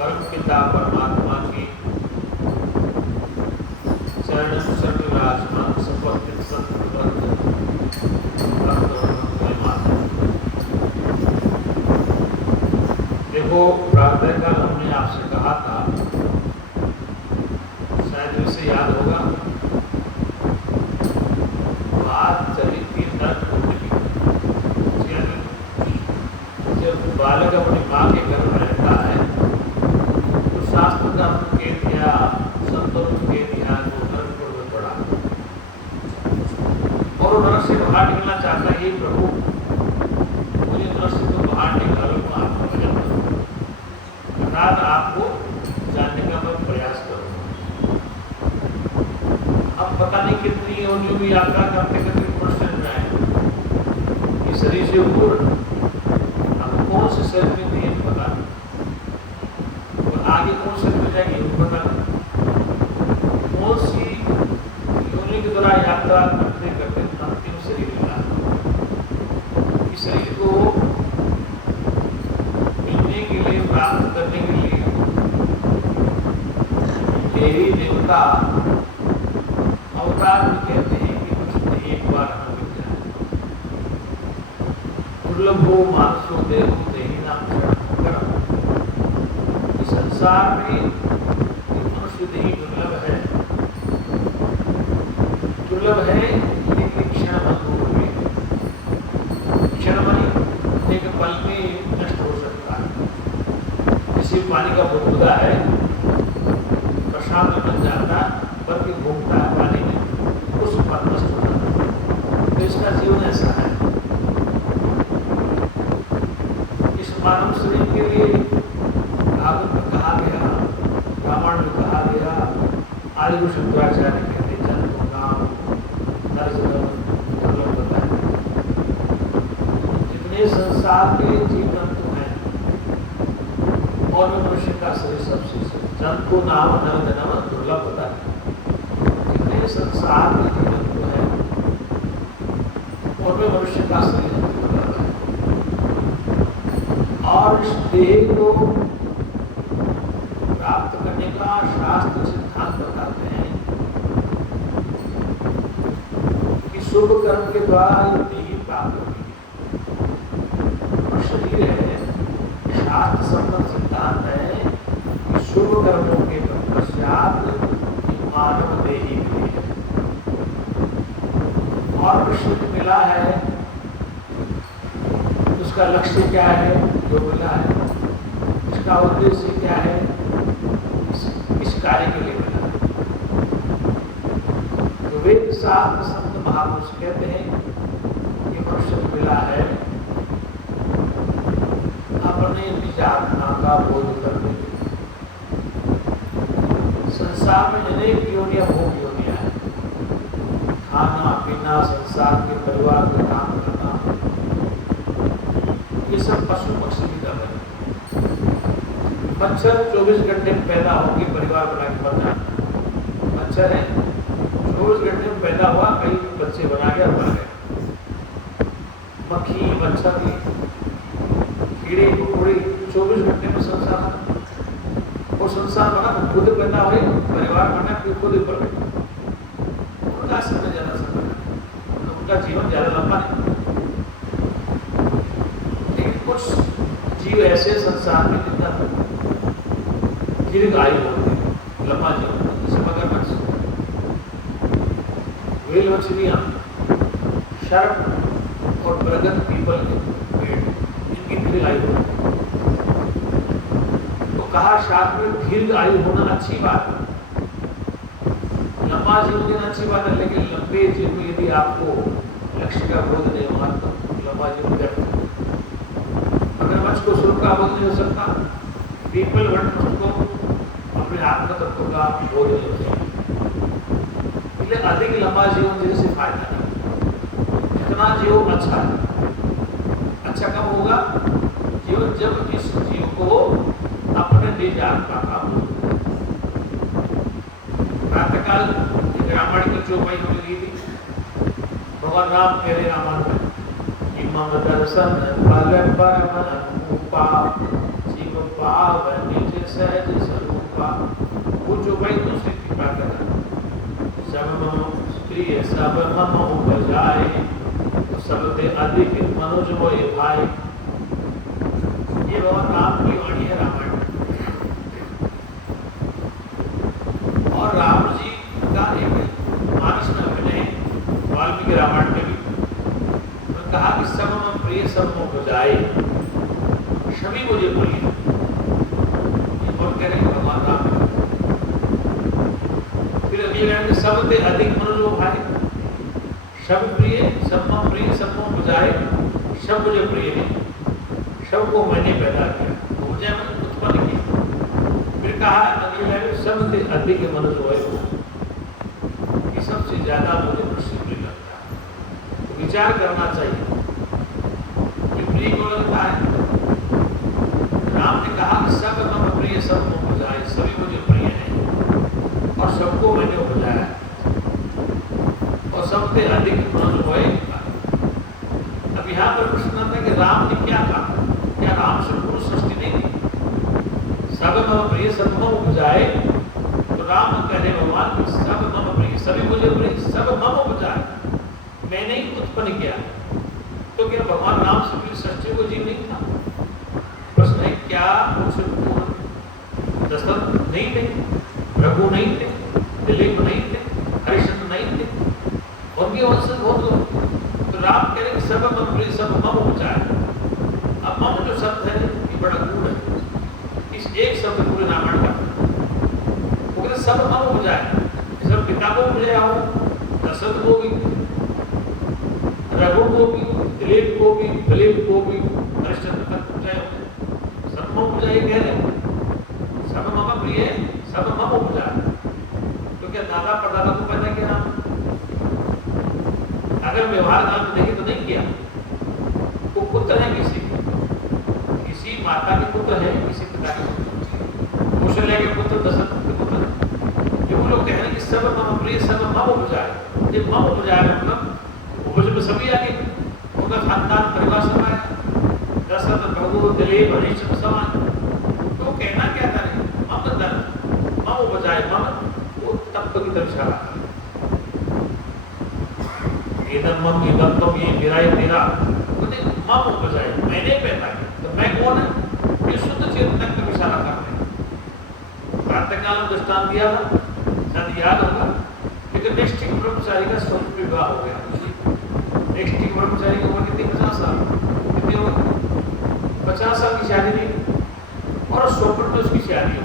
परम पिता परमात्मा की चरण शरण विराजमान समर्पित देखो, प्रातः काल हमने आपसे कहा था, शायद इसे याद होगा, बात चली थी नर की। जब बालक अपनी माँ के घर में रहता है तो शास्त्र का के दिया, संतों के दिया को नरक में पड़ा और नरक से बाहर निकलना चाहता है। प्रभु, मुझे नरक से तो बाहर निकालो, अर्थात आपको जानने का मैं प्रयास करूँगा। अब पता नहीं कितनी योनियों की यात्रा करते करते प्रश्न जाए कि शरीर से ऊपर कौन से शरीर में दिए पता नहीं, और आगे कौन से मिल जाएगी पता नहीं, कौन सी योनि के द्वारा यात्रा करते करते अंतिम शरीर मिला। इस शरीर को मिलने के लिए, प्राप्त करने के लिए देवी देवता अवतार भी कहते हैं कि कुछ एक बार हमें मिल जाए। दुर्लभो मानसो देव संसार में मनुष्य देही दुर्लभ है, लेकिन क्षणमणि एक पल में नष्ट हो सकता है। किसी पानी का बुदबुदा है, प्रशांत बन जाता, बल्कि घूमता है पानी में, उस पर नष्ट हो जाता है। तो इसका जीवन ऐसा है। इस मानव शरीर के लिए भागवत में कहा गया, रामायण में कहा गया, आदि शंकराचार्य कहते जन्म नाम दुर्लभ बताए। जितने संसार के जीव जंतु हैं और मनुष्य का शरीर सबसे जंतु नाम नर जन्म दुर्लभ बताए। जितने संसार के जीव जंतु हैं और मनुष्य का शरीर दुर्लभ है। और इस देह को प्राप्त करने का शास्त्र सिद्धांत बताते हैं कि शुभ कर्म के द्वारा ये देही प्राप्त होगी। और शरीर है, शास्त्र संबंध सिद्धांत है कि शुभ कर्मों के पश्चात मानव देही मिली है। और विश्व मिला है, उसका लक्ष्य क्या है, जो मिला है, इसका उद्देश्य क्या है, इस कार्य के लिए मिला। तो वेद शास्त्र संत महापुरुष कहते हैं कि मनुष्य मिला है अपने निज आत्मा का बोध करने के लिए। संसार में अनेक योनियां भोग योनियां हैं, खाना पीना, संसार के परिवार में काम करना, ये सब पशु पक्षी भी कर रहे हैं। मच्छर 24 घंटे में पैदा होगी, परिवार बना के मर जाए। मच्छर है, 24 घंटे में पैदा हुआ, कई बच्चे बना गया, मर गए। मक्खी, मच्छर, कीड़े मकोड़े 24 घंटे में संसार, और संसार बना तो खुद पैदा हुए, परिवार बना फिर खुद ऊपर गए। उनका समय ज्यादा समय, उनका जीवन ज्यादा लंबा नहीं। कुछ जीव ऐसे संसार में जितना दीर्घ आयु होती है, लंबा जीवन, जैसे मगरमच्छ, व्हेल मछलियां, शार्क और बरगद पीपल के पेड़, इनकी दीर्घ आयु होती है। तो कहा शास्त्र में दीर्घ आयु होना अच्छी बात है, लंबा जीवन देना अच्छी बात है, लेकिन लंबे जीवन में यदि आपको लक्ष्य का बोध नहीं हुआ तो लंबा जीवन व्यर्थ है। मगरमच्छ को सुर का बोध नहीं हो सकता, पीपल वट को अपने आत्म तत्व का बोध नहीं हो सकता। इसलिए अधिक लंबा जीवन देने से फायदा नहीं। जितना जीव अच्छा है, अच्छा कब होगा? जीवन जब इस जीव को अपने निज आत्मा का प्रातःकाल रामायण की चौपाई हमने ली थी। भगवान राम कह रहे रामायण में कि मम दर्शन फल परम अनुपा जीव पावन निज सहज स्वरूपा। वो चौपाई दूसरी थी प्रातःकाल, सब मम प्रिय सब मम उपजाए सब ते अधिक मनुज मोहि भाई। ये भगवान राम की वाणी है रामायण। और राम जी का एक मानस में अभिनय वाल्मीकि रामायण में भी उन्होंने कहा कि सब मम प्रिय सब मोह बजाए, सभी मुझे प्रिय। ये कौन कह रहे हैं? भगवान राम। फिर अगले लाइन में सब ते अधिक मनुज भाई, सब प्रिय सब मम प्रिय सब मोह बजाए, सब मुझे प्रिय है, सबको मैंने पैदा किया, मुझे मैंने उत्पन्न किया। फिर कहा अगले लाइन में सबसे अधिक मनुष्य है, कि सबसे ज्यादा मुझे मनुष्य प्रिय लगता है। तो विचार करना चाहिए कि प्रिय को लगता है। राम ने कहा कि सब मम प्रिय सब मोह बजाए, सभी मुझे प्रिय है और सबको मैंने उपजाया और सबसे अधिक मनुष्य है। अब यहाँ पर प्रश्न आता है कि राम ने क्या कहा? क्या राम से पूर्ण सृष्टि नहीं थी? सब मम प्रिय सब मम उपजाए, तो राम कह रहे भगवान सब मम प्रिय सभी मुझे प्रिय सब मम उपजाए, मैंने ही उत्पन्न किया। तो क्या भगवान राम से प्रिय सृष्टि को जीव नहीं था? प्रश्न है क्या दशरथ नहीं थे, रघु नहीं थे, दिलीप नहीं थे, हरिश्चंद्र नहीं थे, उनके वंशज बहुत लोग। तो राम कह रहे सब मम प्रिय सब मम उपजाए। अब मम जो शब्द है ये बड़ा गूढ़ है, इस एक शब्द पूरे रामायण का वो कहते सब मम उपजाए, सब पिता को उपजाया हो, दशरथ को भी, रघु को भी, दिलीप को भी, दिलीप को भी, हरिश्चंद्र तक उपजाए, सब मम उपजाए कह रहे सब मम प्रिय सब मम उपजाए। तो क्या दादा परदादा को पैदा किया राम? अगर व्यवहार नाम देखें तो नहीं किया। वो पुत्र है किसी माता के पुत्र है, किसी पिता के पुत्र, कौशल्या के पुत्र, दशरथ के पुत्र। जो वो लोग कह रहे हैं कि सब मम प्रिय सब मम उपजाए, जब मम उपजाए मतलब उपज में सभी आगे उनका खानदान परिवार सब आया, दशरथ रघु दिलीप हरिश्चंद्र सब आए। तो कहना क्या था? मम धन मम उपजाए, मम वो तत्व की तरफ इशारा है। इदम मम इदम तम ये मेरा ये तेरा, मम उपजाए मैंने पैदा किया। तो मैं कौन है? ये शुद्ध चेतन का इशारा कर रहे हैं। प्रातःकाल में दृष्टांत दिया था, शायद याद होगा, लेकिन नैष्ठिक ब्रह्मचारी का स्वरूप विवाह हो गया। नैष्ठिक ब्रह्मचारी की उम्र कितनी? 50 साल। कितनी उम्र? 50 साल की शादी नहीं और स्वप्न में उसकी शादी हो।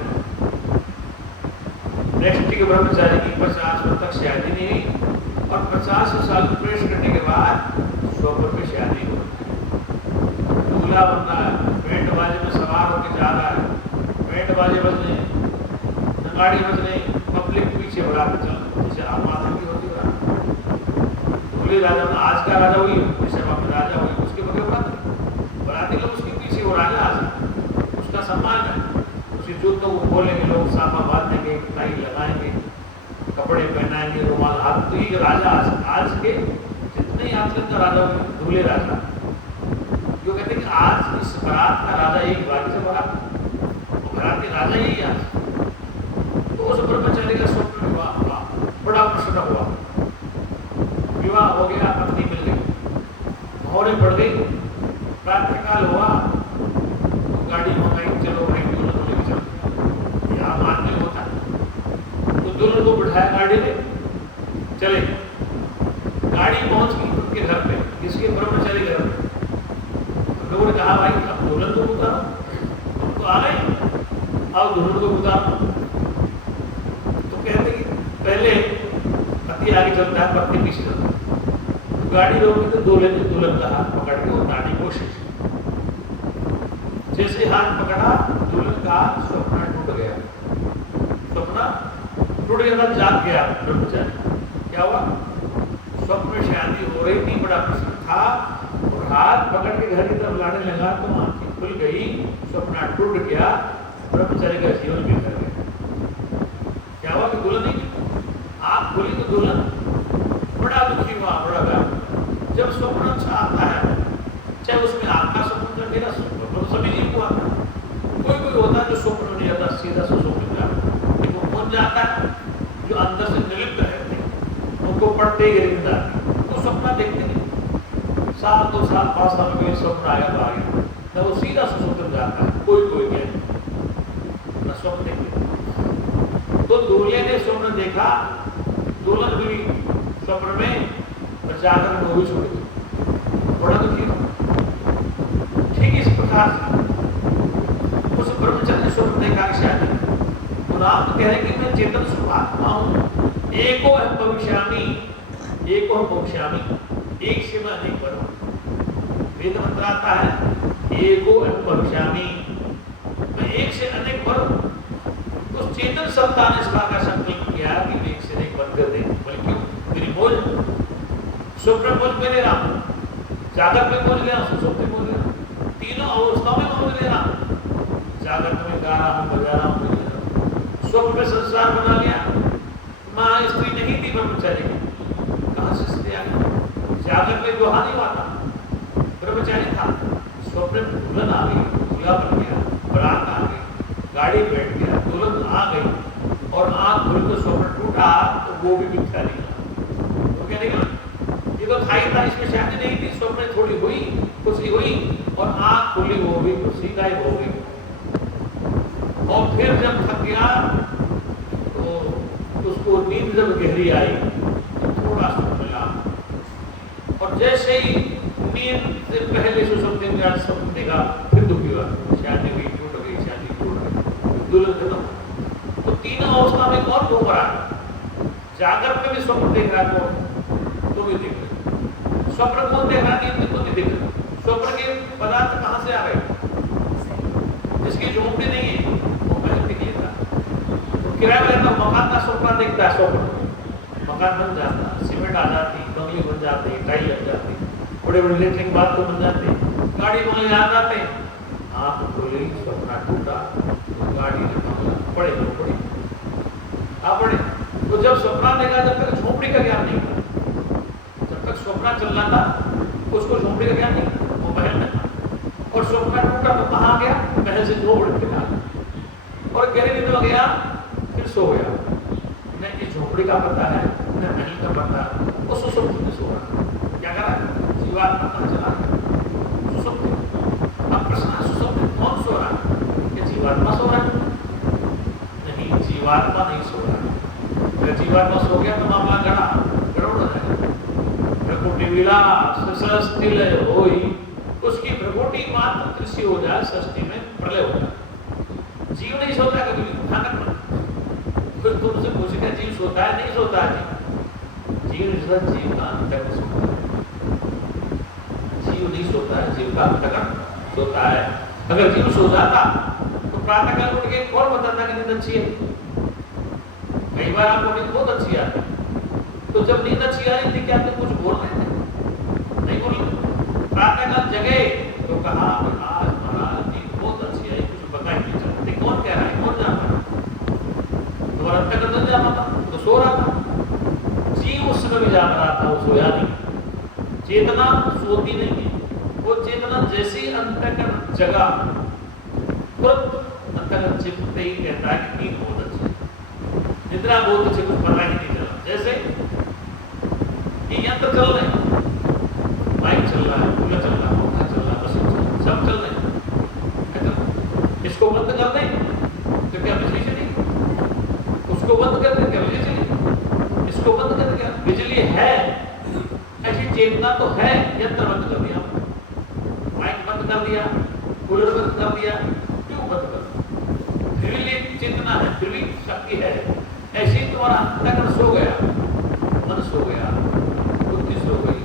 नैष्ठिक ब्रह्मचारी की 50 वर्ष तक शादी नहीं हुई और 50 साल प्रवेश करने के बाद स्वप्न में शादी हो। दूल्हा बन रहा है, बैंड बाजे में सवार होकर जा रहा है, बैंड बाजे बज रहे, नगाड़ी बज रहे, पब्लिक पीछे बढ़ा के चल, जैसे आत्मा की होती है। दूल्हे राजा में आज का राजा हुई, जैसे वहाँ राजा हुई, उसके बगैर बराती लोग उसके पीछे, वो राजा आज उसका सम्मान है। उसके जूतों को खोलेंगे लोग, साफा बांधेंगे, टाई लगाएंगे, कपड़े पहनाएंगे, रुमाल हाथ। तो ये राजा आज के जितने आजकल का राजा हुए, दूल्हे राजा, जो कहते हैं कि आज इस बारात का राजा एक बाकी से बारात, बारात के राजा यही आज। तो उस ब्रह्मचारी का स्वप्न विवाह हुआ, बड़ा प्रसन्न हुआ, विवाह हो गया, पत्नी मिल गई, मोहरे पड़ गई, प्रातःकाल हुआ, अब धुरंधर को उतारना। तो कहते कि पहले पति आगे चलता है, पत्नी पीछे चलता है। तो गाड़ी रोकी तो दुल्हन का हाथ पकड़ के उतारने की कोशिश। जैसे हाथ पकड़ा, दुल्हन का स्वप्न टूट गया। स्वप्न टूट गया था, जाग गया ब्रह्मचारी। क्या हुआ? स्वप्न में शादी हो रही थी, बड़ा प्रसन्न था और हाथ पकड़ के घर की तरफ लाने लगा तो आंखें खुल गई, स्वप्न टूट गया, ब्रह्मचारी का जीवन बिखर गया। क्या हुआ कि दुल्हन नहीं, आंख खुली तो दुल्हन बड़ा दुखी हुआ, बड़ा गया। जब स्वप्न अच्छा आता है, चाहे उसमें आपका स्वप्न था, मेरा स्वप्न, तो सभी जीव को आता है। कोई कोई होता है जो स्वप्न नहीं आता, सीधा से स्वप्न जाता, लेकिन वो कौन जाता है? जो अंदर से निर्लिप्त रहते हैं, उनको पढ़ते ही गिरता है, तो स्वप्न देखते नहीं। साल 2 साल 5 साल में स्वप्न आया तो आ गया, तो वो सीधा से स्वप्न जाता है। कोई कोई क्या स्वप्न देखते। तो दूल्हे ने स्वप्न देखा, दुल्हन भी स्वप्न में, और जाकर वो भी छोड़ दी, बड़ा दुखी था। ठीक इस प्रकार उस ब्रह्मचारी ने स्वप्न देखा कि शायद नाम कह रहे कि मैं चेतन स्वरूप आत्मा हूं, एको अहम भविष्यामि, एको अहम भविष्यामि, एक से मैं अनेक बनूं। वेद मंत्र आता है एको अहम भविष्यामि, मैं एक से अनेक बनूं। तो चेतन सत्ता ने इस बात का संकल्प किया कि मैं एक से अनेक बनकर दे। बोले क्यों? मेरी मौज, स्वप्न मौज में ले रहा हूं, जागृत में मौज ले रहा हूं, सुषुप्ति मौज ले रहा हूं, तीनों अवस्थाओं में मौज ले रहा हूं। जागृत में गा रहा हूं, बजा रहा हूं, स्वप्न में संसार बना लिया। मां स्त्री नहीं थी ब्रह्मचारी, कहां से स्त्री आ गई? जागृत में विवाह नहीं हुआ था, ब्रह्मचारी था। स्वप्न में दुल्हन आ गई, दूल्हा बन गया, बारात आ गई, गाड़ी बैठ गया, दुल्हन आ गई और आंख खुल तो स्वप्न टूटा, तो वो भी मिथ्या निकला। तो क्या निकला? ये तो था ही था, इसमें शादी नहीं थी, स्वप्न थोड़ी हुई, खुशी हुई और आंख खुली, वो भी खुशी गायब हो गई। और फिर जब थक गया तो उसको नींद जब गहरी आई तो थोड़ा सा मिला, और जैसे ही नींद से पहले सुसुप्ति में स्वप्न देखा, फिर दुखी हुआ, शादी हुई टूट गई, शादी टूट गई, दुल्हन खत्म। तो तीनों अवस्था में कौन घूम रहा है? जागृत में भी स्वप्न देख रहा है तो भी दिख रहा। स्वप्न कौन देख रहा है? नींद में तो भी दिख रहा। स्वप्न के पदार्थ कहां से आ रहे? जिसकी झोंपड़ी नहीं है वो महल दिख लेता, तो किराया लेता मकान का स्वप्न देखता है। स्वप्न मकान बन जाता, सीमेंट आ जाती, बंगले बन जाते, टाइल लग जाती, बड़े बड़े लेटरिन बाथरूम बन जाते, गाड़ी बंगले आ जाते। आंख खुली, स्वप्न टूटा, गाड़ी ने बंगला पड़े तो पड़े, आ पड़े। तो जब स्वप्न देखा, जब तक झोंपड़ी का ज्ञान नहीं था, जब तक स्वप्न चल रहा था उसको झोंपड़ी का ज्ञान नहीं, वो महल में था। और स्वप्न टूटा तो कहाँ गया? महल से झोपड़ी के निकाला और गहरी नींद में गया, फिर सो गया। न इस झोपड़ी का पता है, न महल का पता है, वो सुसुप्ति में सो रहा। क्या कर रहा है? जीवात्मा कहाँ चला गया? सुसुप्ति। अब प्रश्न है, सुसुप्ति कौन सो रहा है? क्या जीवात्मा सो रहा है? नहीं, जीवात्मा नहीं सो रहा है। अगर जीवात्मा सो गया तो मामला गड़बड़ हो जाएगा। प्रकृति विलास सस्तिल होई, उसकी भ्रगोटी मात्र दृश्य हो जाए, सृष्टि में प्रलय हो जाए। जीव नहीं सोता कभी, ध्यान रखना। फिर तुमसे पूछेगा जीव सोता है? नहीं सोता है जीव जीव का अंतकरण सोता है। जीव नहीं सोता है, जीव का अंतकरण सोता है। अगर जीव सो जाता तो प्रातःकाल उठ के कौन बताता कि नींद अच्छी है? कई बार आपको नींद बहुत अच्छी आती, तो जब नींद अच्छी आ रही थी क्या तुम कुछ बोल रहे थे? नहीं बोल रहे। प्रातःकाल जगे तो कहा आज महाराज नींद बहुत अच्छी आई, कुछ पता ही नहीं चलता। कौन कह रहा है? कौन जानता है? तुम्हारा अंतकरण नहीं जाना था तो सो रहा था। जीव उस समय भी जाग रहा था, वो सोया नहीं। चेतना सोती नहीं है, वो चेतना जैसी अंतकरण जगा तुरंत अंतकरण चिपते ही कहता है कि नींद बहुत अच्छी है, निद्रा बहुत अच्छी, कुछ पता ही नहीं चला। जैसे यंत्र चल रहे हैं, माइक चल रहा है, कूलर चल रहा है, पंखा चल रहा है, मशीन चल रहा है, सब चल रहे हैं। इसको बंद कर दें तो क्या बिजली चलेगी? उसको बंद कर दें क्या बिजली चलेगी? इसको बंद कर दिया, बिजली है, ऐसी चेतना तो है। यंत्र बंद कर दिया, माइक बंद कर दिया, कूलर बंद कर दिया, क्यों बंद कर? फिर तुम्हारा अंतःकरण सो गया, मन सो गया, बुद्धि सो गई,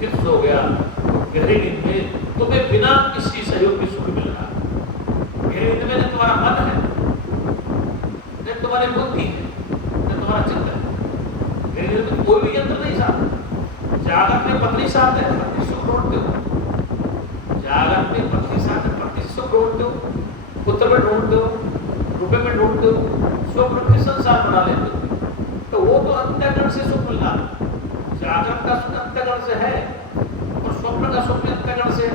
चित्त सो गया, तो गहरी नींद में तुम्हें बिना किसी सहयोग के सुख मिल रहा। गहरी नींद में न तुम्हारा मन है, न तुम्हारी बुद्धि है, न तुम्हारा चित्त है। गहरी नींद में कोई भी यंत्र नहीं साथ। जागरण में पत्नी साथ है, पत्नी सुख ढूंढते हो। जागरण में पत्नी साथ है, पत्नी सुख ढूंढते हो, पुत्र में ढूंढते हो, रुपए में ढूंढते हो, स्वप्न के संसार बना लेते हो। तो वो तो अंतःकरण से सुख मिलना। जागरण का सुख अंतःकरण से है और स्वप्न का सुख अंतःकरण से है।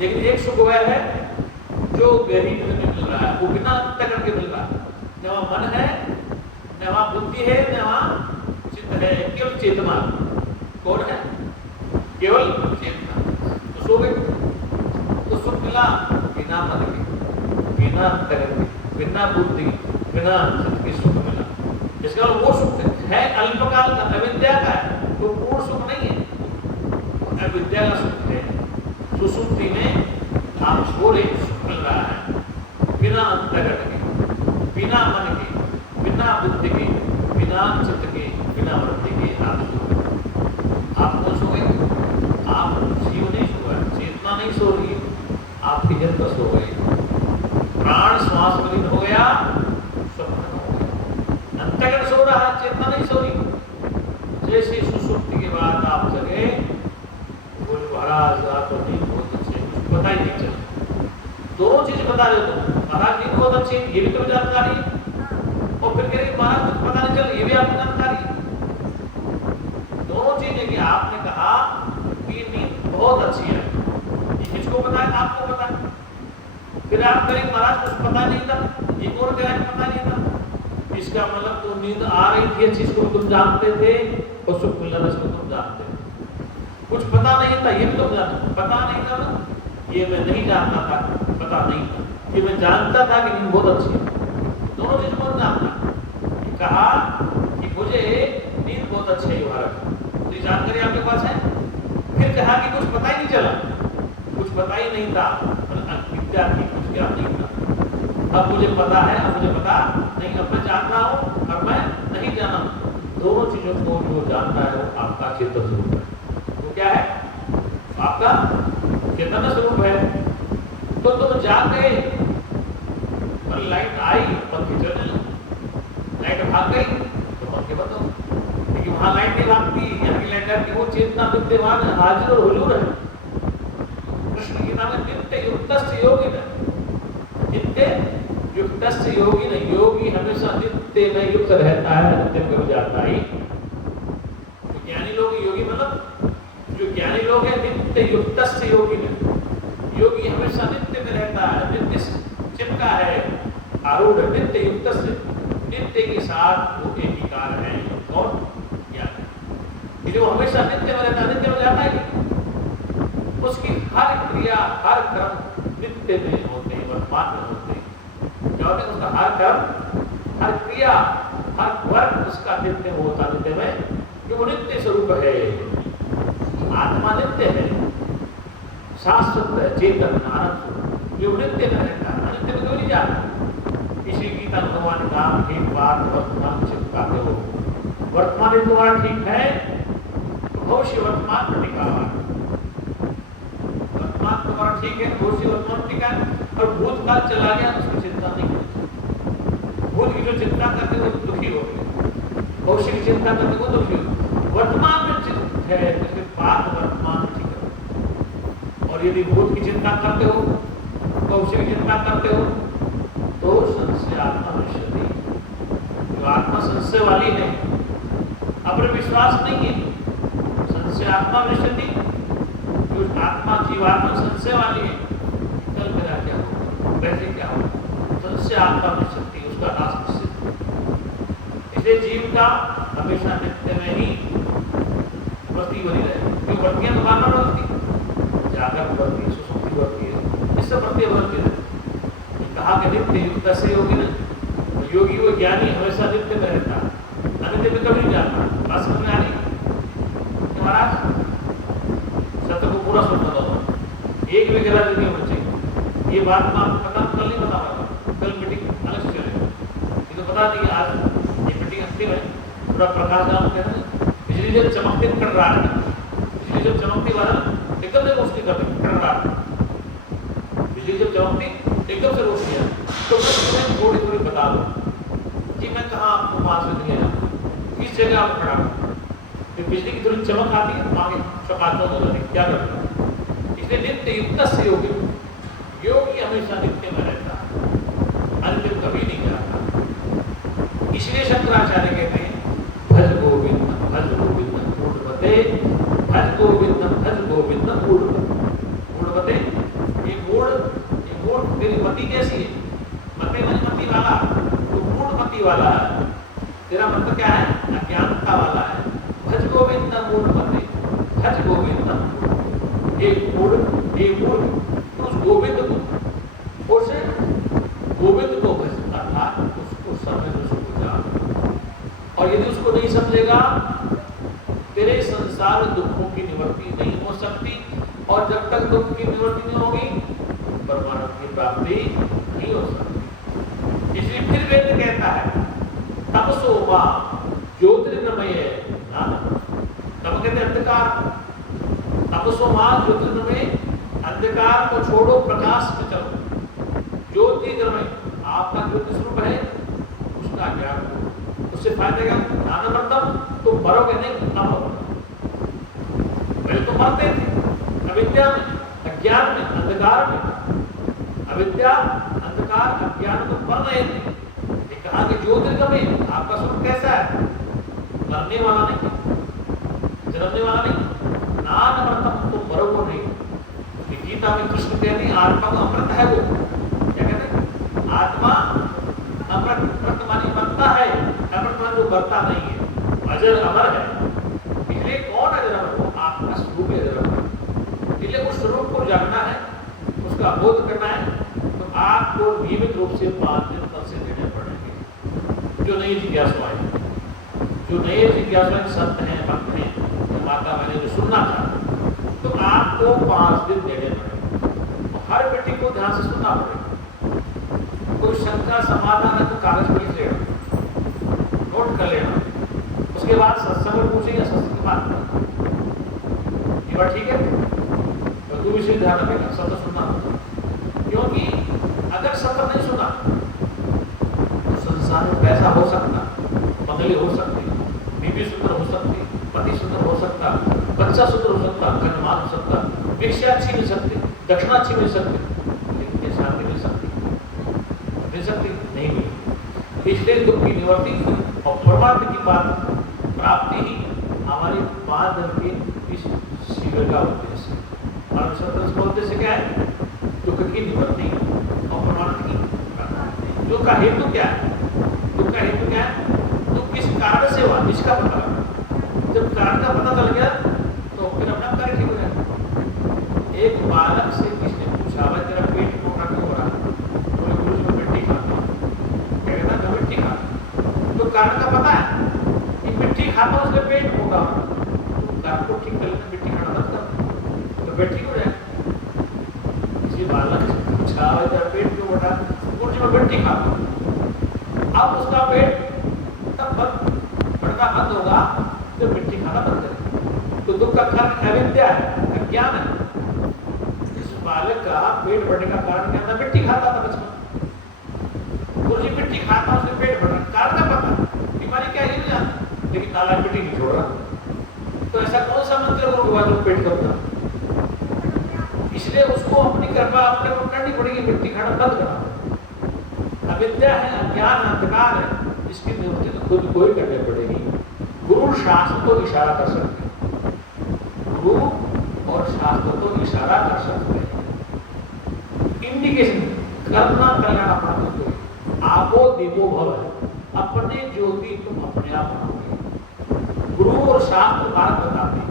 लेकिन एक सुख वह है जो गहरी नींद में मिल रहा है, वो बिना अंतःकरण के मिल रहा है। न वहाँ मन है, न वहाँ बुद्धि है, न वहाँ चित्त है, केवल चेतना। कौन है? केवल चेतना। तो सो गई तो सुख मिला बिना मन के, बिना अंतःकरण के, बिना बुद्धि, बिना चित्त के सुख मिला। इसका वो सुख है अल्पकाल का, अविद्या का है, तो पूर्ण सुख नहीं है, अविद्या का सुख है। सुसुप्ति में आप सो रहे, सुख मिल रहा है बिना अंतःकरण के, बिना मन के, बिना बुद्धि के, बिना चित्त के, बिना वृत्ति के। आप कौन सो गए? आप जीव नहीं सो गए, चेतना नहीं सो रही है, आपकी जन्म सो गई। प्राण श्वास विलीन हो गया, स्वप्न हो गया। अंतःकरण सो रहा, चेतना नहीं सो रही। जैसे सुसुप्ति के बाद आप जगे, बोले महाराज आप तो नहीं बहुत अच्छे, कुछ पता ही नहीं चला। दोनों चीज बता रहे हो, महाराज नहीं बहुत अच्छे, ये भी तो जानकारी है, और फिर कह रहे महाराज कुछ पता नहीं चला, ये भी आपको जानकारी है। दोनों चीजें कि आपने कहा कि नींद बहुत अच्छी है, ये किसको पता है? आपको पता है। फिर आप करेंगे महाराज कुछ पता नहीं था, ये कौन कह रहा है पता नहीं था? इसका मतलब तो नींद आ रही थी, चीज को तुम जानते थे, और सुख मिलना इसको तुम जानते थे। कुछ पता नहीं था, ये भी तुम जानते। पता नहीं था ना, ये मैं नहीं जानता था, पता नहीं था, ये मैं जानता था कि नींद बहुत अच्छी है। दोनों चीज कौन जानता? कहा कि मुझे नींद बहुत अच्छी है महाराज, तो ये जानकारी आपके पास है। फिर कहा कि कुछ पता ही नहीं चला, कुछ पता ही नहीं था, विद्या थी, कुछ ज्ञान नहीं था। अब मुझे पता है, अब मुझे पता नहीं, अब मैं जानता हूँ, अब मैं नहीं जाना। दोनों चीजों को जो जानता है वो आपका चेतन स्वरूप है। वो क्या है? आपका चेतन स्वरूप है। तो तुम जाग गए, पर लाइट आई, पंखे चलने लगे, लाइट भाग गई तो पंखे बंद हो गए। लेकिन वहां लाइट नहीं भागती, यहाँ की लाइट आती, वो चेतना विद्यमान हाजिर और हुजूर है। कृष्ण के नाम है नित्य युक्तस्य योगिन, नित्य युक्तस्य योगिन। योगी हमेशा नित्य में युक्त रहता है, नित्य में कभी जाता ही। तो ज्ञानी लोग, योगी मतलब जो ज्ञानी लोग हैं, नित्य युक्तस्य योगिन, योगी हमेशा नित्य में रहता है, नित्य चिपका है, आरूढ़ नित्य युक्तस्य, नित्य के साथ वो एकीकार है। कौन? ज्ञानी। जो हमेशा नित्य में रहता है, नित्य में जाता है, उसकी हर क्रिया, हर कर्म नित्य में होते हैं, वर्तमान में होते हैं। क्या होते हैं? उसका हर कर्म, हर क्रिया, हर वर्ग उसका नित्य होता, नित्य में, जो नित्य स्वरूप है। आत्मा नित्य है, शाश्वत है, चेतन आनंद स्वरूप, जो नित्य में रहता है, अनित्य में क्यों नहीं जाता? इसी गीता में भगवान का एक बात वर्तमान चिपकाते हो। वर्तमान तुम्हारा ठीक है तो भविष्य वर्तमान पर टिका हुआ है। वर्तमान तुम्हारा ठीक है, भविष्य वर्तमान टिका है, और भूतकाल चला गया उसकी चिंता नहीं करते। भूत की जो चिंता करते वो दुखी हो गए, भविष्य की चिंता करते वो दुखी हो। वर्तमान में चिंता है, इसके बाद वर्तमान ठीक है। और यदि भूत की चिंता करते हो, भविष्य की चिंता करते हो, तो संशय आत्मा विशति, जो आत्मा संशय वाली है, अपने विश्वास नहीं है, संशय आत्मा विशति, जो आत्मा जीवात्मा संशय वाली है, कल मेरा क्या होगा, वैसे क्या होगा, संशय आत्मा विशति, उसका नाश निश्चित। इसलिए जीव का हमेशा नित्य में ही वृत्ति बनी रहे। क्यों वृत्तियां तो बार बार बदलती, जागृत वृत्ति है, सुसुप्ति वृत्ति है, इससे वृत्ति बदलती है। कहा कि नित्य युक्त से योगी न, योगी वो ज्ञानी हमेशा नित्य में रहता है, अनित्य में कभी नहीं जाता। बात समझ में आ रही? महाराज सत्य को पूरा सुनना होगा, एक भी गलत नहीं होना चाहिए। ये बात मैं आपको पता कल नहीं बता पाता, कल मीटिंग अलग से चलेगा। ये तो बता दी आज ये मीटिंग स्थिति में थोड़ा प्रकाश डाल के ना, बिजली जब चमकती कड़राहट करती, बिजली जब चमकती वाला एकदम से रोशनी करती कड़राहट, बिजली जब चमकती एकदम से रोशनी आती, तो मैं तुम्हें थोड़ी थोड़ी बता दूं कि मैं कहाँ आपको 5 मिनट ले जाऊँ, किस जगह आप खड़ा हो, फिर बिजली की थोड़ी चमक आती है तो आगे चकाचौंध हो जाती, क्या करता है। इसलिए नित्य युक्त से योगी, योगी हमेशा नित्य में रहता है, अंतिम कभी नहीं जाता। इसलिए शंकराचार्य कहते हैं भज गोविंद ऊर्ध्वते, भज गोविंद ऊर्ध्वते। ये मूढ़ तेरी मति कैसी है, मते मति वाला, तो मूढ़ मति वाला है, तेरा मतलब क्या है, अज्ञानता वाला है। भज गोविंद मूढ़मते, भज गोविंद, एक मूढ़ उस गोविंद को, उस गोविंद को भज, अर्थात उसको समझ, उसको जान। और यदि उसको नहीं समझेगा, तेरे संसार दुखों की निवृत्ति नहीं हो सकती, और जब तक दुख की निवृत्ति नहीं होगी परमानंद की प्राप्ति नहीं हो सकती। इसलिए फिर वेद कहता है तमसो मां ज्योतिर्गमय नाम, तम कहते अंधकार, तमसो मां ज्योतिर्गमय, अंधकार को छोड़ो प्रकाश में चलो, ज्योतिर्गमय आपका ज्योति स्वरूप है, उसका ज्ञान हो, उससे फायदे का ज्ञान मतलब तुम मरोगे नहीं, ना मरोगे। पहले तो मरते थे अविद्या में, अज्ञान में, अंधकार में, अविद्या अंधकार अज्ञान में मर रहे थे। कहा कि ज्योतिर्गमय आपका स्वरूप कैसा है, मरने वाला नहीं, जन्मने वाला नहीं, नान अमृतम, तुम मरोगे नहीं। गीता में कृष्ण कहते हैं आत्मा का अमृत है, वो क्या कहते हैं, आत्मा अमृत मानी बनता है, अमृत मान जो बढ़ता नहीं है, अजर अमर है। इसलिए कौन अजर अमर, वो आपका स्वरूप अजर अमर। इसलिए उस स्वरूप को जानना है, उसका बोध करना है, तो आपको नियमित रूप से 5 दिन तक से देने पड़ेंगे। जो नए जिज्ञासु आए, जो नए जिज्ञासु संत हैं, भक्त हैं, माता मैंने जो सुनना था, तो आपको 5 दिन देने पड़ेंगे। तो हर बेटी को ध्यान से सुनना पड़ेगा। कोई शंका समाधान है तो कागज पर लिख लेना, नोट कर लेना, उसके बाद सत्संग में पूछेंगे, सत्संग के बाद ये बात ठीक है, तो तू इसे ध्यान रखेगा, सत्य सुनना। क्योंकि अगर सत्य नहीं सुना तो संसार में पैसा हो सकता, बंगले हो सकते, बीवी सुंदर हो सकती, पति सुंदर हो सकता, बच्चा सुंदर हो सकता, धनवान हो सकता, भिक्षा अच्छी मिल सकती, दक्षिणा अच्छी मिल सकती, लेकिन शांति मिल सकती नहीं मिली। इसलिए दुख की निवृत्ति और परमात्मा की बात प्राप्ति ही हमारे 5 दिन के इस शिविर का उद्देश्य है। और इसका उद्देश्य क्या है, दुख की निवृत्ति और परमात्मा की। दुख का हेतु क्या है, दुख का हेतु क्या है, दुख किस कारण से हुआ इसका पता लगा। जब कारण का पता चल गया तो फिर अपना कार्य ठीक हो जाएगा। एक बालक से किसने पूछा, भाई तेरा पेट मोटा क्यों हो रहा है, बोले गुरु जी मैं मिट्टी खाता हूँ, क्या कहता है मिट्टी खाता। तो कारण का पता है कि मिट्टी खाता हूँ इसलिए पेट मोटा हो रहा है, तो कारण को ठीक कर लेते, मिट्टी खाना बंद कर, तो पेट ठीक हो जाएगा। किसी बालक से पूछा, भाई तेरा पेट क्यों मोटा, गुरु जी मैं मिट्टी खाता हूँ। अब उसका पेट तब बढ़ना बंद होगा जब मिट्टी खाना बंद करेगा। तो दुख का कारण अविद्या है, अज्ञान है। इस बालक का पेट बढ़ने का कारण क्या था, मिट्टी खाता था बचपन, गुरु जी मिट्टी खाता उससे पेट बढ़ रहा, कारण का पता, बीमारी क्या है नहीं जानता, लेकिन ताला मिट्टी नहीं छोड़ रहा। तो ऐसा कौन सा मंत्र गुरु भगवान को पेट करूंगा, इसलिए उसको अपनी कृपा अपने को करनी पड़ेगी, मिट्टी खाना बंद करना। अविद्या है, अज्ञान अंधकार है, इसकी निवृत्ति तो खुद को ही करनी पड़ेगी। गुरु शास्त्र तो इशारा कर सकते हैं, गुरु और शास्त्र तो इशारा कर सकते हैं, इंडिकेशन करना कल्याण अपना तो आपो दीपो भव है, अपने ज्योति तुम अपने आप बनाओगे। गुरु और शास्त्र मार्ग बताते हैं,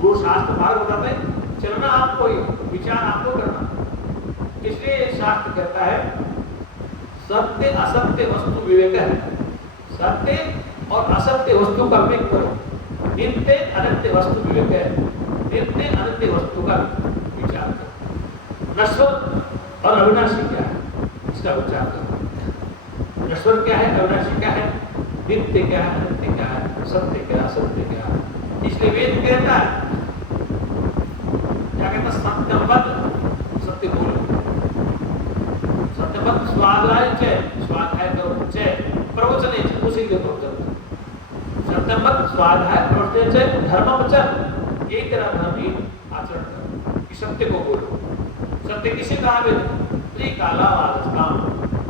गुरु शास्त्र मार्ग बताते हैं, चलना आपको ही, विचार आपको करना। इसलिए शास्त्र कहता है सत्य असत्य वस्तु विवेक है, सत्य और असत्य वस्तु का विवेक करो, नित्य अनित्य वस्तु विवेक है, नित्य अनित्य वस्तु का विचार करो। नश्वर और अविनाशी क्या है इसका विचार करो। नश्वर क्या है, अविनाशी क्या है, नित्य क्या है, अनित्य क्या है, सत्य क्या है, असत्य क्या है। इसलिए वेद कहता है, क्या कहता है, सत्यवद, सत्य बोलो, सत्यवद स्वाध्याय स्वाध्याय करो च प्रवचने च, उसी के प्रवचन, सत्यवद स्वाध्याय प्रवचने च धर्मवचन, एक तेरा धर्म ही आचरण करो कि सत्य को बोलो। सत्य किसे कहा वेद, त्रिकालावादस्ताम,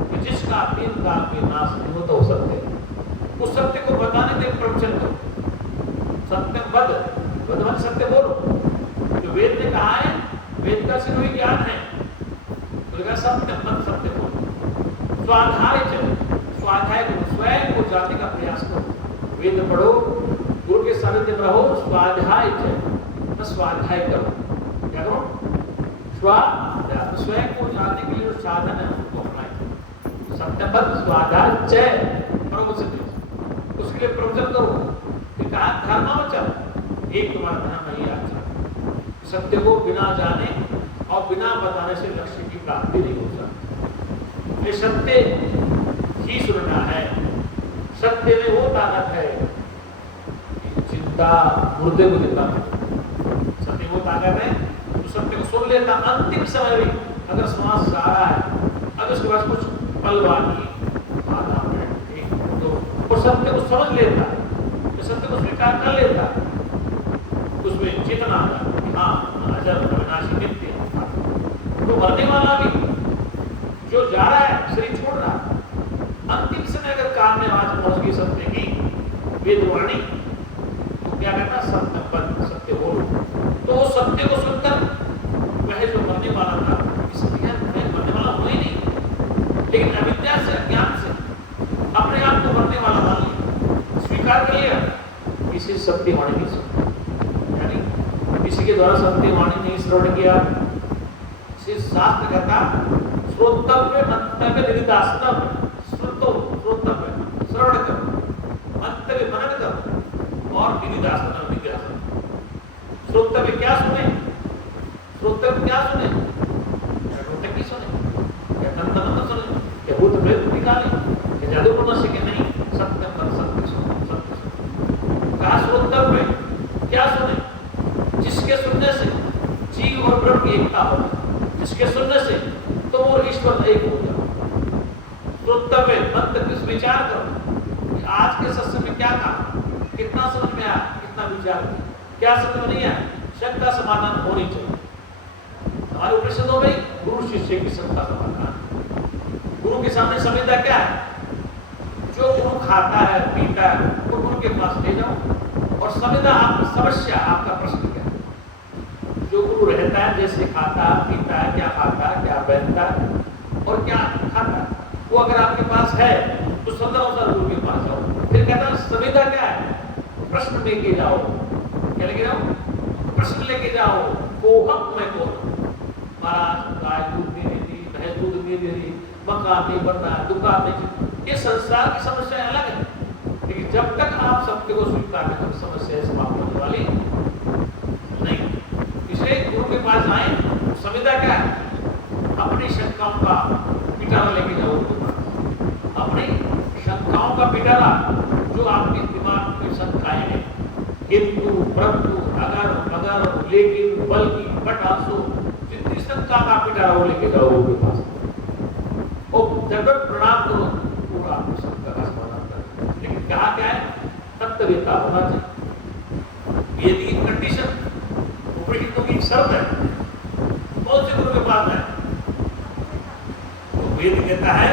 कि जिसका तीन काल में नाश नहीं होता वो सत्य, उस सत्य को बताने के प्रवचन करो। सत्यवद, वद सत्य बोलो, जो वेद ने कहा है, वेद का सिर्फ ज्ञान है, तो लगा सत्यवद, सत्य बोलो। स्वाध्याय स्वाध्याय करो, स्वयं को जानने का प्रयास करो, वेद पढ़ो, गुरु के सानिध्य में रहो, स्वाध्याय स्वाध्याय करो, क्या करो, स्वाध्याय, स्वयं को जानने के लिए जो साधन है उनको अपनाएं। सत्यवद स्वाध्याय प्रवचन, उसके लिए प्रवचन करो, कहा धर्मवचन, एक तुम्हारा धर्म नहीं अच्छा, सत्य को बिना जाने और बिना बताने से लक्ष्य की प्राप्ति नहीं हो सकती। ये सत्य ही सुनना है, सत्य में वो ताकत है, चिंता मुर्दे को देता है, सत्य वो ताकत है, तो सत्य को सुन लेता अंतिम समय में, अगर श्वास जा रहा है, अगर उसके पास कुछ पल बाकी, आधा मिनट, तो वो सत्य को समझ लेता है, सत्य को स्वीकार कर लेता है, उसमें चेतना आता है कि हाँ अजर अविनाशी नित्य, तो मरने वाला भी जो जा रहा है, शरीर छोड़ रहा है, अंतिम समय अगर काम में आवाज पहुंच गई सत्य की वेदवाणी, तो क्या कहना, सत्य सत्य बोलो। तो वो सत्य को सुनकर वह जो मरने वाला था, मरने वाला हुआ ही नहीं, लेकिन अविद्या से, अज्ञान से अपने आप को मरने वाला मान लिया, स्वीकार कर लिया, इसे सत्यवाणी नहीं सुना, यानी किसी के द्वारा सत्यवाणी नहीं श्रवण किया, इसे शास्त्र कहता श्रोतव्य मंतव्य निदिदास्तव्य, श्रोतव्य श्रवण करो, मंतव्य मनन करो, और निदिदास्तव्य निदिदास्तव्य। श्रोतव्य क्या सुने, श्रोतव्य क्या सुने, की सुने, क्या तंत्र सुने, क्या भूत प्रेत निकाले, क्या जादू टोना सीखे, नहीं, सत्य पर सत्य सुनो, सत्य सुनो। कहा श्रोतव्य क्या सुने, जिसके सुनने से जीव और ब्रह्म की एकता हो, जिसके सुनने से तो वो ईश्वर एक हो जाए। श्रोतव्य मंत्र विचार करो कि आज के सत्संग में क्या कहा, कितना समझ में आया, कितना विचार किया, क्या समझ में नहीं आया, शंका समाधान होनी चाहिए। हमारे उपनिषदों में गुरु शिष्य की शंका समाधान, गुरु के सामने संविदा क्या है, जो गुरु खाता है पीता है वो गुरु के पास ले जाओ, और संविदा आपकी समस्या, आपका प्रश्न क्या है। जो गुरु रहता है, जैसे खाता है पीता है, क्या खाता है, क्या पहनता है और क्या खाता है, वो अगर आपके पास है तो संदर्भ गुरु के पास जाओ। फिर कहता है संविदा क्या है, प्रश्न लेके जाओ, क्या लेके जाओ, प्रश्न लेके जाओ, कोहम में कौन, महाराज गाय दूध नहीं देती, भैंस दूध नहीं देती, मकान नहीं बन रहा है, दुकान नहीं, ये संसार की समस्या अलग है, लेकिन जब तक आप सत्य को स्वीकार करें तो समस्या समाप्त होने वाली नहीं। इसलिए गुरु के पास आए, संविदा क्या है, अपनी शंकाओं का पिटारा लेके जाओ, अपनी शंकाओं का पिटारा, जो आपके दिमाग में शंकाएं हैं, किंतु परंतु अगर लेकिन बल्कि बटासो, जितनी शंका का पिटारा वो लेके जाओ उनके पास, और जगत प्रणाम करो, पूरा आपको शंका का समाधान कर। लेकिन कहा क्या है, तत्ववेता होना चाहिए, ये तीन कंडीशन उपनिषदों की शर्त है। कौन से गुरु के पास है, तो वेद कहता है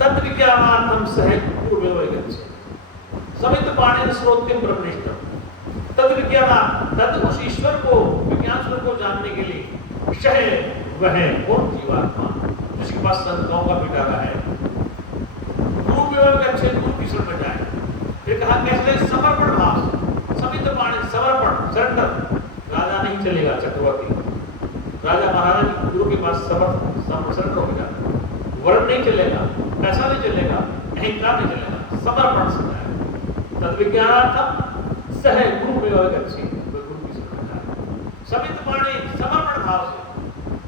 तत्व विज्ञानार्थम सह पूर्व समित पाणिन श्रोत्यम ब्रह्मनिष्ठम, तद विज्ञान, तद उस ईश्वर को, विज्ञान स्वरूप को जानने के लिए शह वह कौन, जीवात्मा, जिसके पास संताओं का पिटारा है, गुरु में अच्छे गुरु की शरण में जाए। फिर कहा कैसे, समर्पण भाव, समित पाणिन, समर्पण, सरेंडर, राजा नहीं चलेगा, चक्रवर्ती राजा महाराजा गुरु के पास सरेंडर हो जाता, वर्ण नहीं चलेगा, पैसा नहीं चलेगा, अहंकार नहीं चलेगा, समर्पण से जाए। तद विज्ञानार्थम सह गुरु में गच्छति, गुरु की शरण जाए। समित पाणि, समर्पण भाव से,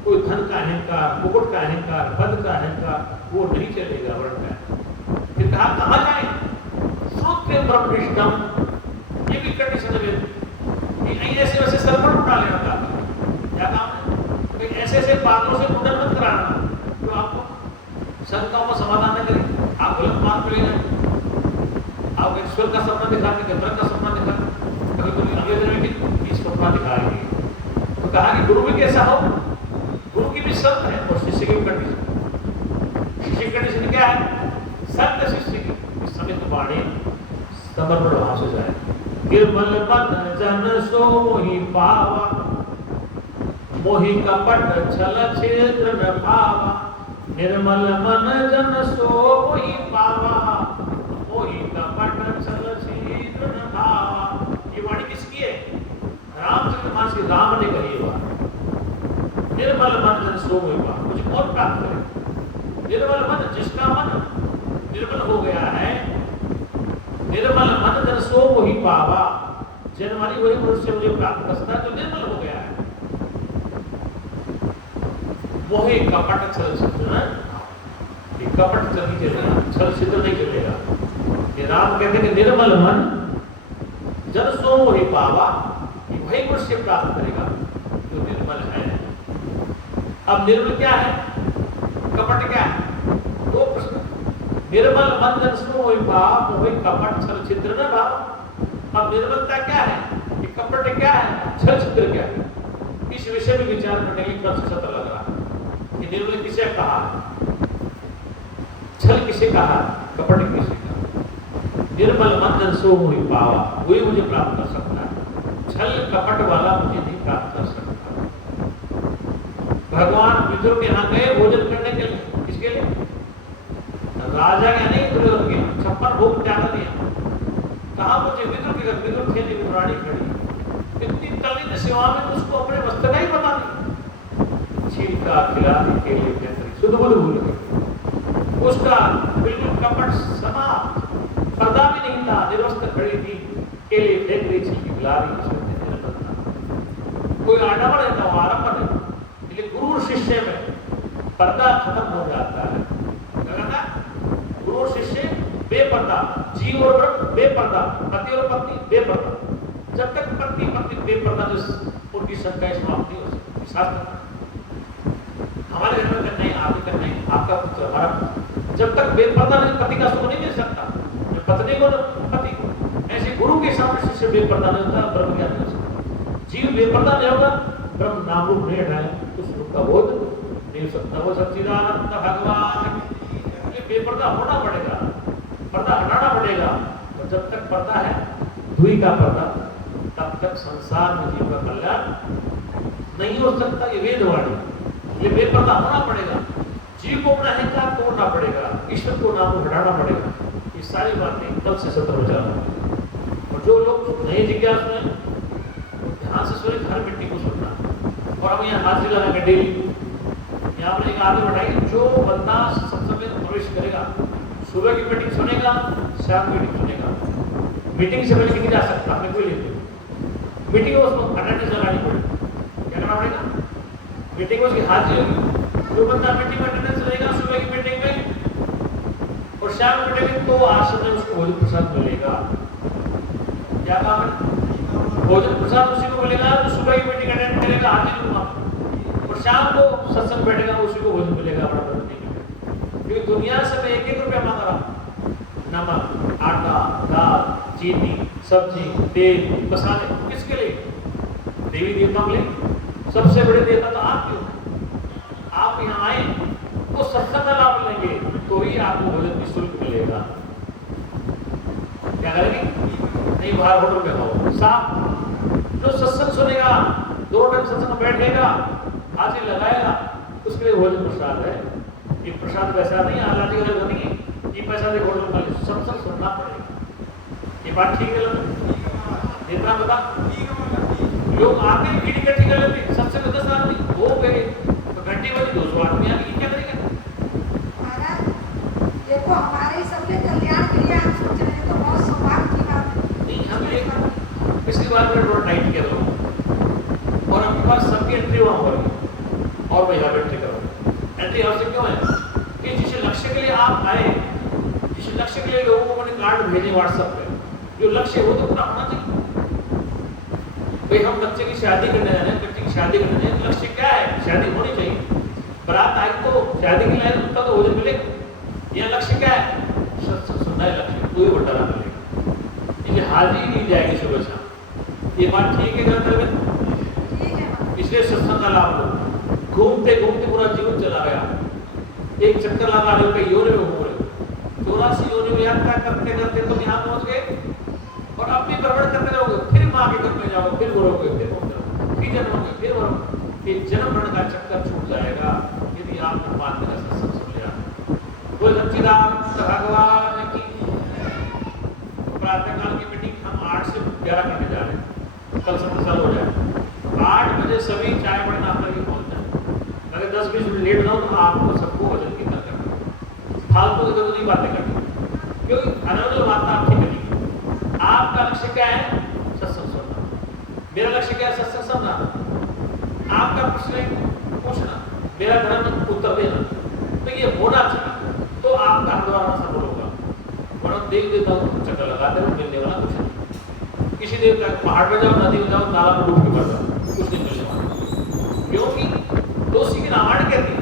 कोई धन का अहंकार, मुकुट का अहंकार, पद का अहंकार वो नहीं चलेगा, वर्ण का। फिर कहा कहाँ जाए, प्रवृत्ति ब्रह्मिष्टम, ये भी कंडीशन है कि ऐसे वैसे सरपट उठा लेना था। क्या काम है? ऐसे ऐसे पागलों से मुंडन मत कराना जो आपको शंकाओं का समाधान न करे, आप गलत मार्ग पे ले जाए। आप ईश्वर का सपना दिखाते, गंधर्व का सपना दिखाते, कभी कभी अगले दिन में भी सपना दिखाएंगे। तो कहा कि गुरु भी कैसा हो, गुरु की भी शर्त है और शिष्य की भी कंडीशन। शिष्य की कंडीशन क्या है? सत्य शिष्य की समित वाणी समर्पण भाव से जाए। निर्मल मन जन सो मोहि पावा, मोहि कपट छल छिद्र न भावा। निर्मल मन जन सो मोहि पावा, मोहि कपट छल छिद्र न भावा। ये वाणी किसकी है? रामचरितमानस की राम ने कही बात। निर्मल मन जन सो मोहि पावा, मुझे कौन प्राप्त करे? निर्मल मन, जिसका मन निर्मल हो गया है, निर्मल मन जन सो मोहि पावा, जन वाली वही मनुष्य मुझे प्राप्त कर सकता है जो निर्मल हो गया है। मोहि कपट छल छिद्र, ये कपट छल नहीं चलेगा, छल छिद्र नहीं चलेगा। ये राम कहते हैं कि निर्मल मन जन सो मोहि पावा, ये वही मनुष्य प्राप्त करेगा जो निर्मल है। अब निर्मल क्या है, कपट क्या है? दो प्रश्न। निर्मल मन जन सो मोहि पावा, मोहि कपट छल छिद्र न भाव। अब निर्मलता क्या है, ये कपट क्या है, छल छिद्र क्या है? इस विषय में विचार करने के लिए कल से सत्र लग रहा है कि निर्मल किसे कहा, छल किसे कहा, कपट किसे कहा। निर्मल मन जन सो मोहि पावा, वही मुझे प्राप्त कर सकता है, छल कपट वाला मुझे नहीं प्राप्त कर सकता। भगवान विदुर के यहाँ गए भोजन करने के लिए, किसके लिए? राजा के नहीं, दुर्योधन के 56 भोग त्याग दिया। कहा मुझे विदुर के घर, विदुर थे नहीं, रानी खड़ी, इतनी तल्लीन सेवा में उसको अपने वस्त्र का ही पता नहीं। छिलका खिलाने के लिए शुद्ध बुद्ध भूल गई, उसका बिल्कुल कपट समाप्त, पर्दा भी नहीं था, निर्वस्त्र खड़ी थी, केले फेंक रही, छिलकी खिला रही। कोई आडम्बर है ना, आडम्बर है, लेकिन गुरु शिष्य में पर्दा खत्म हो जाता है। गुरु शिष्य बेपर्दा, जीव और ब्रह्म बेपर्दा, पति और पत्नी बेपर्दा। जब तक पति पत्नी बेपर्दा उनकी शंकाएं समाप्त नहीं हो सकती। शास्त्र हमारे घर में करना है, आपके करना है, आपका पुत्र हमारा पुत्र, जब तक बेपर्दा नहीं, पति का सुख नहीं मिल सकता। पत्नी को पति को, ऐसे गुरु के सामने शिष्य बेपर्दा नहीं होता, ब्रह्म ज्ञान नहीं हो सकता। जीव बेपर्दा नहीं होगा, ब्रह्म नाम रूप नहीं हटाए तो स्वरूप का बोध नहीं हो सकता। वो सच्चिदानंद भगवान बेपर्दा होना पड़ेगा, पर्दा हटाना पड़ेगा। और जब तक पर्दा है, दुई का पर्दा, तब तक संसार में जीव का कल्याण नहीं हो सकता। ये वेदवाणी, ये बेपर्दा होना पड़ेगा। जीव को अपना अहंकार तोड़ना पड़ेगा, ईश्वर को नाम हटाना पड़ेगा। ये सारी बातें कल से सत्र हो जाना। और जो लोग नए जिज्ञासु हैं, ध्यान से सुने, हर मिट्टी को सुनना। और हम यहाँ हाजिर लगाएंगे डेली, यहाँ पर एक आदमी बढ़ाएंगे, जो बंदा सत्संग में प्रवेश करेगा, सुबह की मीटिंग सुनेगा, शाम की मीटिंग सुनेगा। मीटिंग से पहले नहीं जा सकता, अपने कोई लेते मीटिंग में उसको अटेंडेंस लगानी पड़ेगी। क्या करना पड़ेगा? मीटिंग में उसकी हाजिरी होगी। जो बंदा मीटिंग में अटेंडेंस लेगा सुबह की मीटिंग में और शाम की मीटिंग में, तो आश्रम में उसको भोजन प्रसाद मिलेगा। क्या काम है? भोजन प्रसाद उसी को मिलेगा जो सुबह की मीटिंग अटेंड करेगा, हाजिरी होगा, और शाम को सत्संग बैठेगा, उसी को भोजन मिलेगा। बड़ा बदल नहीं मिलेगा, क्योंकि दुनिया से मैं 1-1 रुपया मांग रहा हूँ। नमक, आटा, दाल, चीनी, सब्जी, तेल, मसाले, किसके लिए? देवी देवताओं के लिए। सबसे बड़े देवता तो आप क्यों? आप यहाँ आए तो सत्संग का लाभ लेंगे, तो ही आपको भोजन निःशुल्क मिलेगा। क्या करेंगे? नहीं, बाहर होटल में खाओ। साफ जो सत्संग सुनेगा, 2 टाइम सत्संग बैठेगा, हाजिर लगाएगा, उसके लिए भोजन प्रसाद है। ये प्रसाद पैसा नहीं, हालांकि गलत नहीं है, ये पैसा दे होटल का सत्संग सुनना पड़ेगा। ये बात ठीक है? जितना बता लोग आते हैं, भीड़ इकट्ठी कर लेते, सत्संग 10 आदमी हो गए तो घंटे बजे 200 आदमी आ गए। क्या करेगा? देखो हमारे सबके कल्याण के लिए आप सोच रहे हैं, तो बहुत सौभाग्य की बात है। नहीं, हम एक पिछली बार में थोड़ा टाइट किया था और आपके पास सबकी एंट्री वहां हो रही है और मैं यहाँ एंट्री करूँगा। एंट्री आवश्यक क्यों है? कि जिस लक्ष्य के लिए आप आए, जिस लक्ष्य के लिए लोगों को मैंने कार्ड भेजे व्हाट्सएप पे, जो लक्ष्य है वो तो पूरा होना चाहिए। भाई हम बच्चे की शादी करने जा रहे हैं, बच्चे की शादी करने जा रहे हैं, लक्ष्य क्या है? शादी होनी चाहिए। बारात आई तो शादी की लाइन उसका तो भोजन मिलेगा। यह लक्ष्य क्या है? सत्संग सुनना है लक्ष्य, कोई बटारा मिलेगा। ये हाजिरी ली जाएगी सुबह शाम। ये बात ठीक है गलत है? ठीक है। इसलिए सत्संग का लाभ लो। घूमते घूमते पूरा जीवन चला गया, एक चक्कर लगा रहे हो, कई योनि में घूम रहे हो, 84 योनि में यात्रा करते करते तुम यहाँ पहुंच गए और अपनी भ्रमण करते रहोगे, फिर माँ के घर में जाओगे, फिर मरोगे, फिर फिर जन्मोगे, फिर मरोगे। ये जन्म मरण का चक्कर छूट जाएगा यदि आपने मानते का सत्संग सुन लिया। बोल सच्चिदानंद भगवान की। प्रातःकाल की मीटिंग हम 8 से 11 करने जा रहे हैं, कल सत्संग हो जाए। 8 बजे सभी चाय पानी नाश्ता करके पहुंच जाए। अगर 10-20 मिनट लेट जाओ तो आपको सबको भजन कीर्तन करना, फालतू की नहीं बातें करनी, क्योंकि अनर्गल बात आपकी करेगी। आपका लक्ष्य क्या है? सत्संग सुनना। मेरा लक्ष्य क्या है? सत्संग सुनना। आपका प्रश्न है पूछना, मेरा धर्म उत्तर देना। तो ये होना चाहिए, तो आपका हरद्वार सफल होगा। वरना देख देता हूँ चक्कर लगाते रहो, मिलने वाला कुछ नहीं। किसी देव का पहाड़ में जाओ, नदी में जाओ, तालाब में डूब के मर जाओ, कुछ नहीं मिलने वाला। क्योंकि दोषी की रामायण कहती है,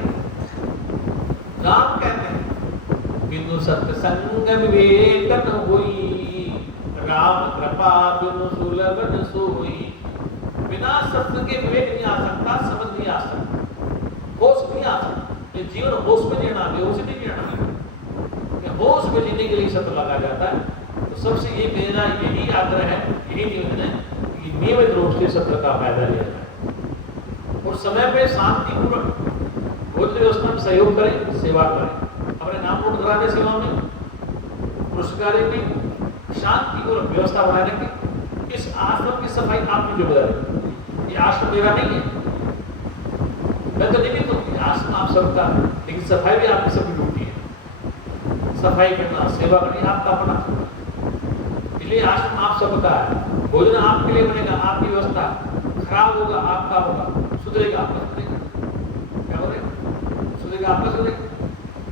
राम कहते हैं बिनु सत्संग विवेक न होई, राम कृपा बिनु सुलभ न सोई। बिना सत्संग के विवेक नहीं आ सकता, समझ नहीं आ सकता, होश नहीं आ सकता। ये जीवन होश में जीना, बेहोश नहीं जीना। होश में जीने के लिए सत्य लगा जाता है। तो सबसे ये मेरा यही आग्रह है, यही निवेदन है कि नियमित रूप से सत्य का फायदा लिया जाए और समय पे शांतिपूर्वक भोजन व्यवस्था में सहयोग करें, सेवा करें। अपने नाम नोट करा दें, सेवा में, पुरस्कार में शांतिपूर्वक व्यवस्था बनाए रखें। इस आश्रम की सफाई आपकी जिम्मेदारी। ये आश्रम मेरा नहीं है, मैं तो निमित्त हूँ। आश्रम आप सबका, लेकिन सफाई भी आपकी सबकी ड्यूटी है। सफाई करना, सेवा करनी आपका अपना। इसलिए आश्रम आप सबका है। भोजन आपके लिए बनेगा, आपकी व्यवस्था। खराब होगा आपका होगा, सुधरेगा आपका सुधरेगा। क्या बोले? सुधरेगा आपका सुधरेगा।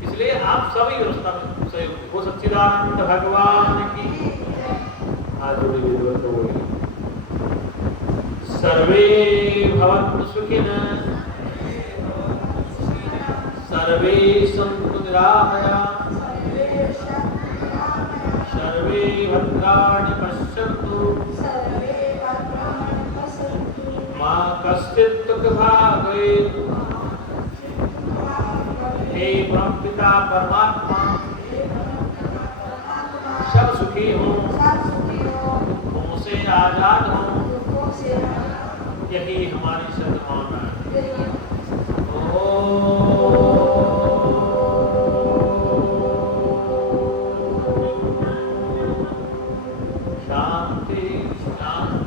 इसलिए आप सभी व्यवस्था में सहयोग। वो सच्चिदानंद भगवान की आज सर्वे भवन्तु सुखिनः, सर्वे सन्तु निरामयाः, सर्वे भद्राणि पश्यन्तु, मा कश्चित् दुःखभाग् भवेत्। हे परमपिता परमात्मा, सब सुखी हो, दुखों से आजाद हो, यही हमारी सद्भावना है। शांति शांति।